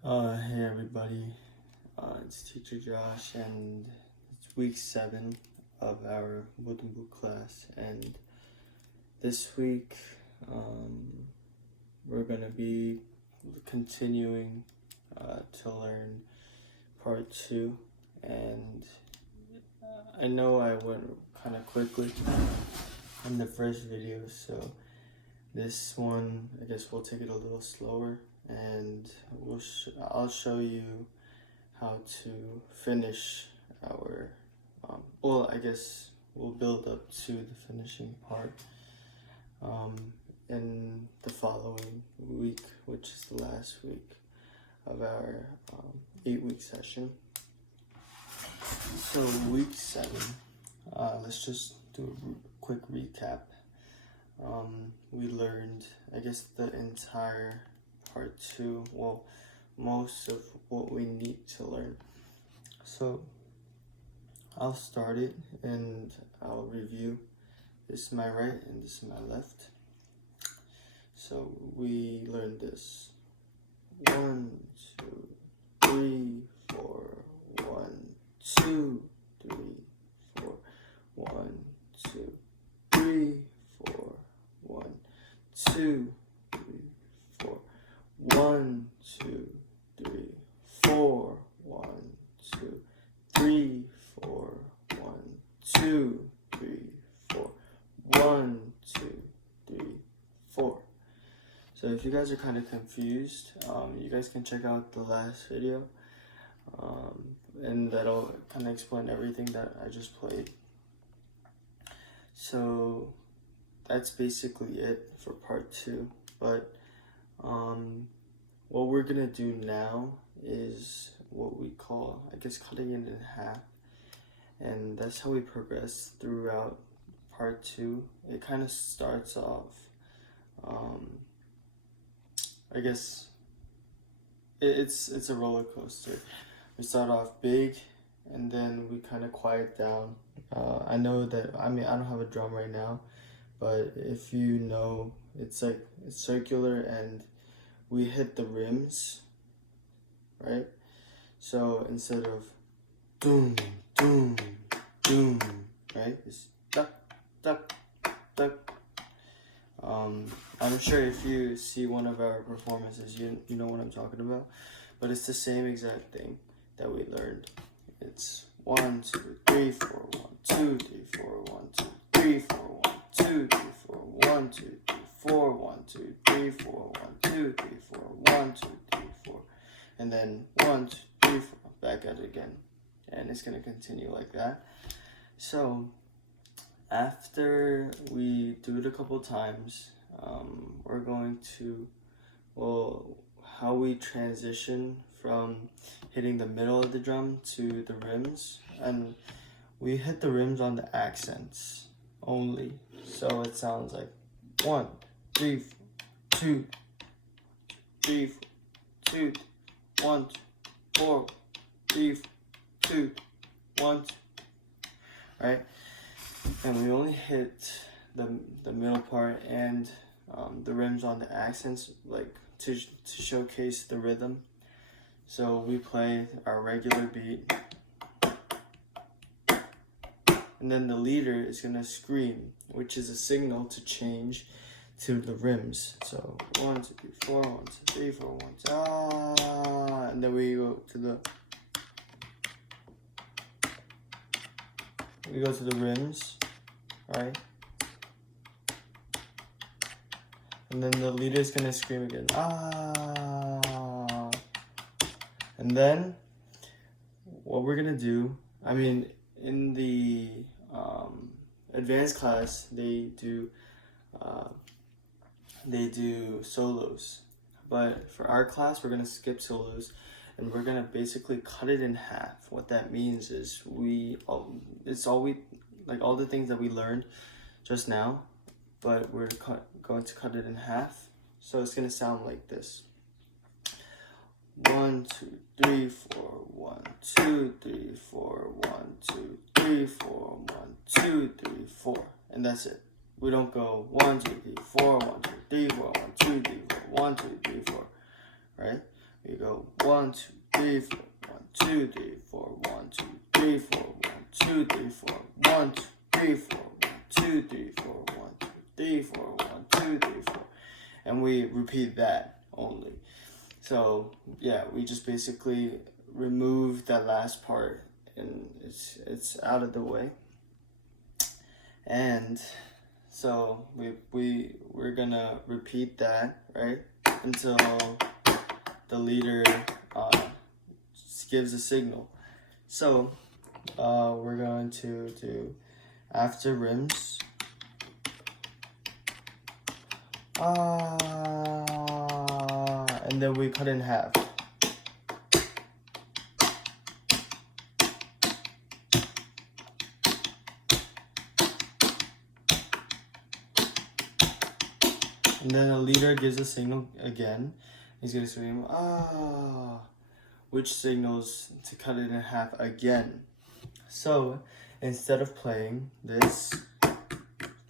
Hey everybody, it's Teacher Josh, and it's week 7 of our wooden book class. And this week, we're gonna be continuing to learn part 2. And I know I went kind of quickly in the first video, so this one, I guess we'll take it a little slower, and I'll show you how to finish our, I guess we'll build up to the finishing part in the following week, which is the last week of our 8-week session. So week 7, let's just do a quick recap. We learned, I guess, the entire part 2, well, most of what we need to learn. So I'll start it and I'll review. This is my right and this is my left. So we learned this. 1, 2, 3, 4. 1, 2, 3, 4. 1, 2, 3, 4. 1, 2, 3, 4. 1, 2, 3, 4. 1, 2, 3, 4. 1, 2, 3, 4. 1, 2, 3, 4. So if you guys are kind of confused, you guys can check out the last video, and that'll kind of explain everything that I just played. So that's basically it for part 2. But what we're gonna do now is what we call, I guess, cutting it in half, and that's how we progress throughout part 2. It kind of starts off, I guess it's a roller coaster. We start off big, and then we kind of quiet down. I know that, I don't have a drum right now, but if you know, it's circular and we hit the rims, right? So instead of doom, doom, doom, right? It's duck, duck, duck. I'm sure if you see one of our performances, you know what I'm talking about, but it's the same exact thing that we learned. It's 1, 2, 3, 4, 1, 2, 3, 4, 1, 2, 3, 4, 1, 2, 3, 4, 1, 2, 3, 4, 1, 2, 3, 4, 1, 2, 3, 4, 1, 2, 3, 4, and then 1, 2, 3, 4, back at it again, and it's gonna continue like that. So after we do it a couple times, we're going to, how we transition from hitting the middle of the drum to the rims, and we hit the rims on the accents only, so it sounds like 1, 3, 2, 3, 2, 1, 4, 3, 2, 1, right? And we only hit the middle part and the rims on the accents, like to showcase the rhythm. So we play our regular beat, and then the leader is gonna scream, which is a signal to change to the rims. So 1, 2, 3, 4, 1, 2, 3, 4, 1, 2, ah, and then we go to the rims, right? And then the leader is gonna scream again, ah. And then what we're gonna do, in the advanced class, they do solos, but for our class, we're gonna skip solos, and we're gonna basically cut it in half. What that means is all the things that we learned just now, but we're going to cut it in half. So it's gonna sound like this: 1, 2, 3, 4, 1, 2, 3, 4, 1, 2, 3, 4, 1, 2, 3, 4, and that's it. We don't go 1, 2, 3, 4, 1, 2, 3, 4, 1, 2, 3, 4, 1, 2, 3, 4, right? We go 1, 2, 3, 4, 1, 2, 3, 4, 1, 2, 3, 4, 1, 2, 3, 4, 1, 2, 3, 4, 1, 2, 3, 4, 1, 2, 3, 4, 1, 2, 3, 4. And we repeat that only. So yeah, we just basically remove that last part and it's out of the way. And so we're gonna repeat that, right, until the leader gives a signal. So we're going to do after rims. And then we cut in half. And then the leader gives a signal again. He's gonna scream, ah, which signals to cut it in half again. So instead of playing this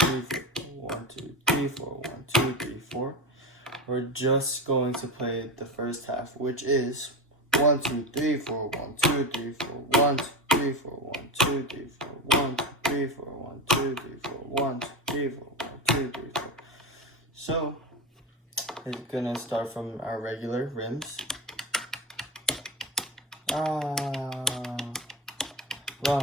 3, 4, 1, 2, 3, 4, 1, 2, 3, 4, we're just going to play the first half, which is 1, 2, 3, 4, 1, 2, 3, 4, 1, 2, 3, 4, 1, 2, 3, 4, 1, 2, 3, 4, 1, 2, 3, 4, 1, 2, 3, 4, 1, 2, 3, 4. So it's gonna start from our regular rims. Bum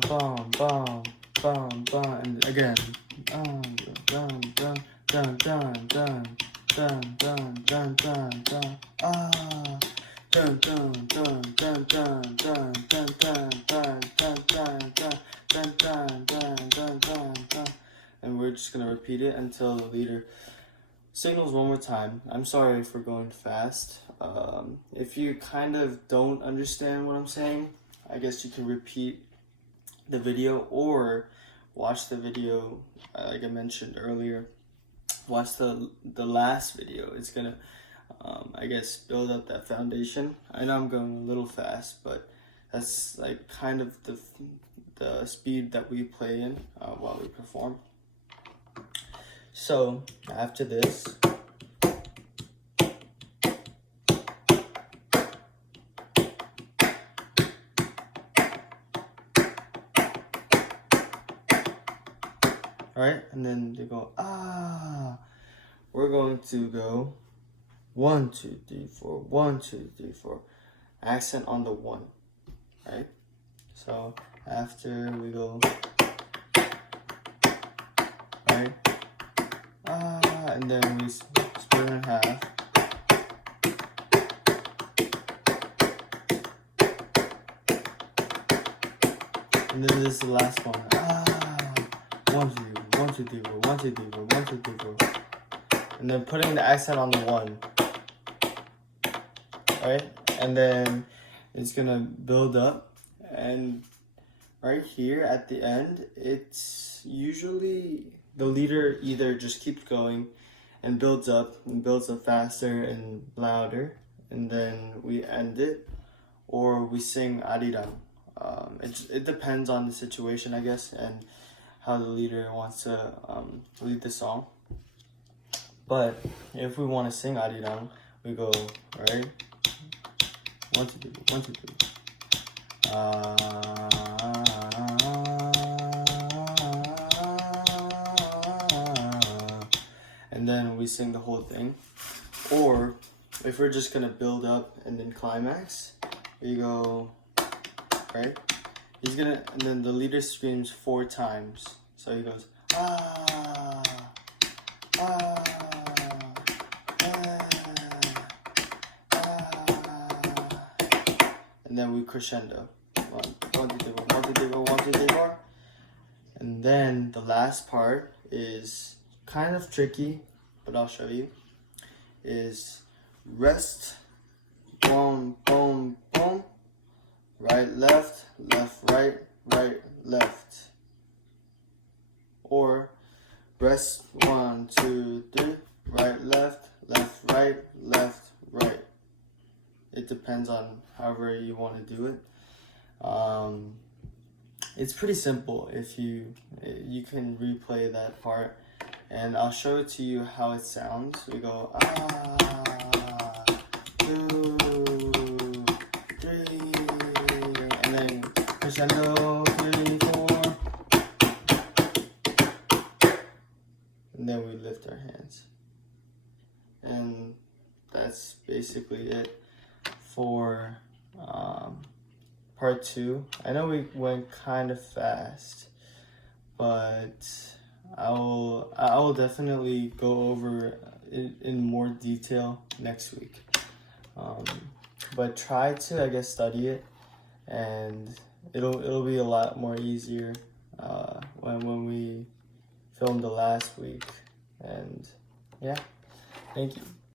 bum bum bum bum, and again. Dun dun dun dun dun dun dun dun dun dun dun. Dun dun dun dun dun dun dun dun dun dun dun dun dun dun. And we're just gonna repeat it until the leader signals one more time. I'm sorry for going fast. If you kind of don't understand what I'm saying, I guess you can repeat the video or watch the video like I mentioned earlier. Watch the last video. It's gonna I guess build up that foundation. I know I'm going a little fast, but that's like kind of the speed that we play in while we perform. So after this, right, and then they go we're going to go 1, 2, 3, 4, 1, 2, 3, 4, accent on the 1, right? So after we go, right, and then we split it in half. And then this is the last one. 1, 2, 1, 2, 3, 4, 1, 2, 3, 4, 1, 2, 3, 4. And then putting the accent on the 1. Right? And then it's gonna build up. And right here at the end, it's usually the leader either just keeps going and builds up faster and louder, and then we end it, or we sing Arirang. It depends on the situation, I guess, and how the leader wants to lead the song. But if we want to sing Arirang, we go, right? 1, 2, 3, 1, 2, 3. And then we sing the whole thing. Or if we're just gonna build up and then climax, we go, right? And then the leader screams 4 times. So he goes, and then we crescendo. 1, 2, 3, 4, 1, 2, 3, 4, 1, 2, 3, 4. And then the last part is kind of tricky, but I'll show you. Is rest, boom, boom, boom, right, left, right, right, left. Or rest, 1, 2, 3, right, left, right, left, right. It depends on however you want to do it. It's pretty simple. If you can replay that part, and I'll show it to you how it sounds. We go 2, crescendo, 3, 4. And then we lift our hands. And that's basically it for part 2. I know we went kind of fast, but I will definitely go over it in more detail next week. But try to, I guess, study it, and it'll be a lot more easier when we filmed the last week. And yeah, thank you.